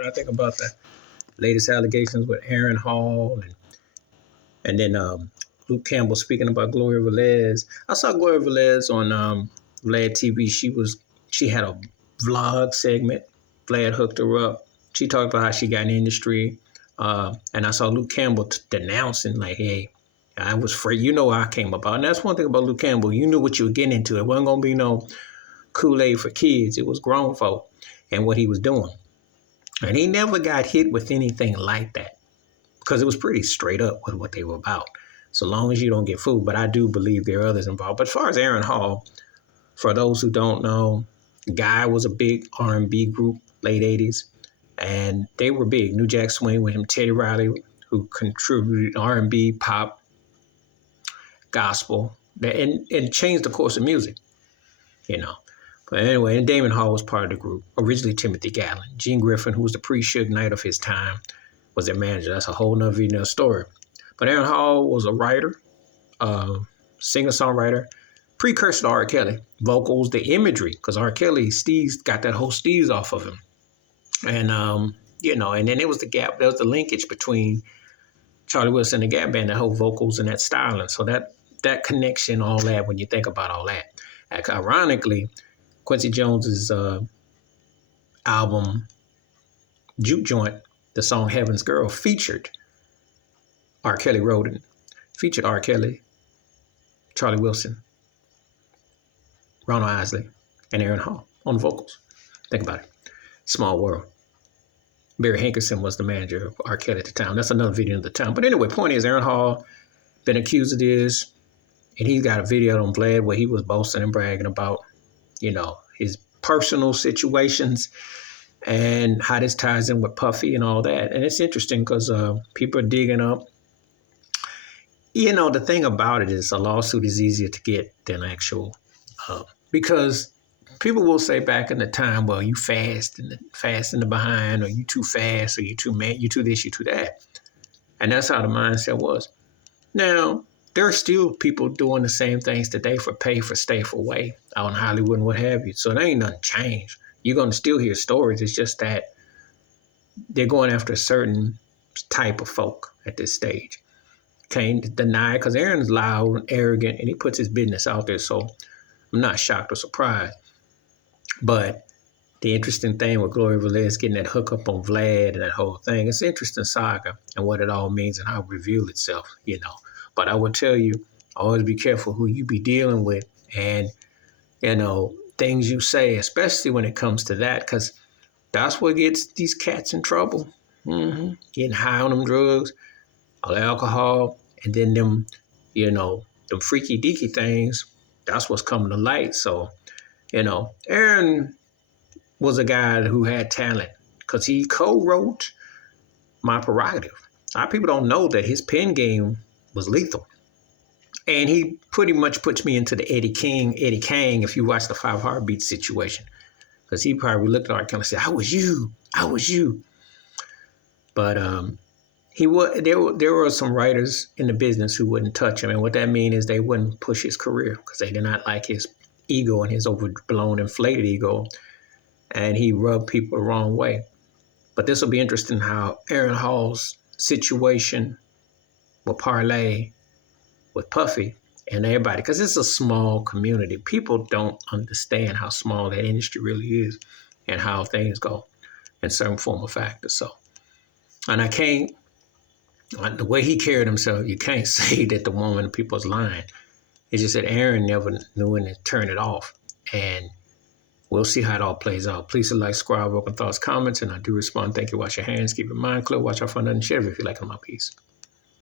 when I think about the latest allegations with Aaron Hall and then Luke Campbell speaking about Gloria Velez. I saw Gloria Velez on Vlad TV. She had a vlog segment. Vlad hooked her up. She talked about how she got in the industry. And I saw Luke Campbell denouncing, like, hey, I was free. You know how I came about. And that's one thing about Luke Campbell. You knew what you were getting into. It wasn't going to be no Kool-Aid for kids. It was grown folk and what he was doing. And he never got hit with anything like that because it was pretty straight up with what they were about. So long as you don't get fooled. But I do believe there are others involved. But as far as Aaron Hall, for those who don't know, Guy was a big R&B group, late 80s. And they were big. New Jack Swing with him, Teddy Riley, who contributed R&B, pop, gospel, and changed the course of music, you know. But anyway, and Damion Hall was part of the group. Originally Timothy Gallen. Gene Griffin, who was the pre-Suge Knight of his time, was their manager. That's a whole nother video story. But Aaron Hall was a writer, singer-songwriter, precursor to R. Kelly. Vocals, the imagery, because R. Kelly, Steez, got that whole Steez off of him. And, you know, and then there was the gap. There was the linkage between Charlie Wilson and the Gap Band, that whole vocals and that styling. So that connection, all that, when you think about all that. Ironically, Quincy Jones's album, Juke Joint, the song Heaven's Girl, featured R. Kelly wrote it. Featured R. Kelly, Charlie Wilson, Ronald Isley, and Aaron Hall on the vocals. Think about it. Small world. Barry Hankerson was the manager of R. Kelly at the time. That's another video at the time. But anyway, point is, Aaron Hall been accused of this, and he got a video on Vlad where he was boasting and bragging about, you know, his personal situations and how this ties in with Puffy and all that. And it's interesting because people are digging up. You know, the thing about it is a lawsuit is easier to get than actual, because people will say back in the time, well, you fast in the behind, or you too fast, or you too mad, you too this, you too that. And that's how the mindset was. Now, there are still people doing the same things today for pay for stay for way out in Hollywood and what have you. So there ain't nothing changed. You're going to still hear stories. It's just that they're going after a certain type of folk at this stage. Can't deny it because Aaron's loud and arrogant and he puts his business out there. So I'm not shocked or surprised. But the interesting thing with Gloria Velez getting that hookup on Vlad and that whole thing, it's an interesting saga and what it all means and how it revealed itself, you know. But I would tell you, always be careful who you be dealing with and, you know, things you say, especially when it comes to that, because that's what gets these cats in trouble. Getting high on them drugs, all the alcohol, and then them, you know, them freaky deaky things, that's what's coming to light. So, you know, Aaron was a guy who had talent because he co-wrote My Prerogative. A lot of people don't know that his pen game was lethal. And he pretty much puts me into the Eddie Kang, if you watch the 5 Heartbeats situation. Because he probably looked at R. Kelly and said, I was you. But there were some writers in the business who wouldn't touch him. And what that means is they wouldn't push his career because they did not like his ego and his overblown, inflated ego. And he rubbed people the wrong way. But this will be interesting how Aaron Hall's situation will parlay with Puffy and everybody, because it's a small community. People don't understand how small that industry really is and how things go in certain form of factors. So, and I can't, the way he carried himself, you can't say that the woman and people's lying. It's just that Aaron never knew when to turn it off. And we'll see how it all plays out. Please like, subscribe, open thoughts, comments, and I do respond. Thank you. Wash your hands. Keep your mind clear. Watch out for nothing. Share if you like my piece.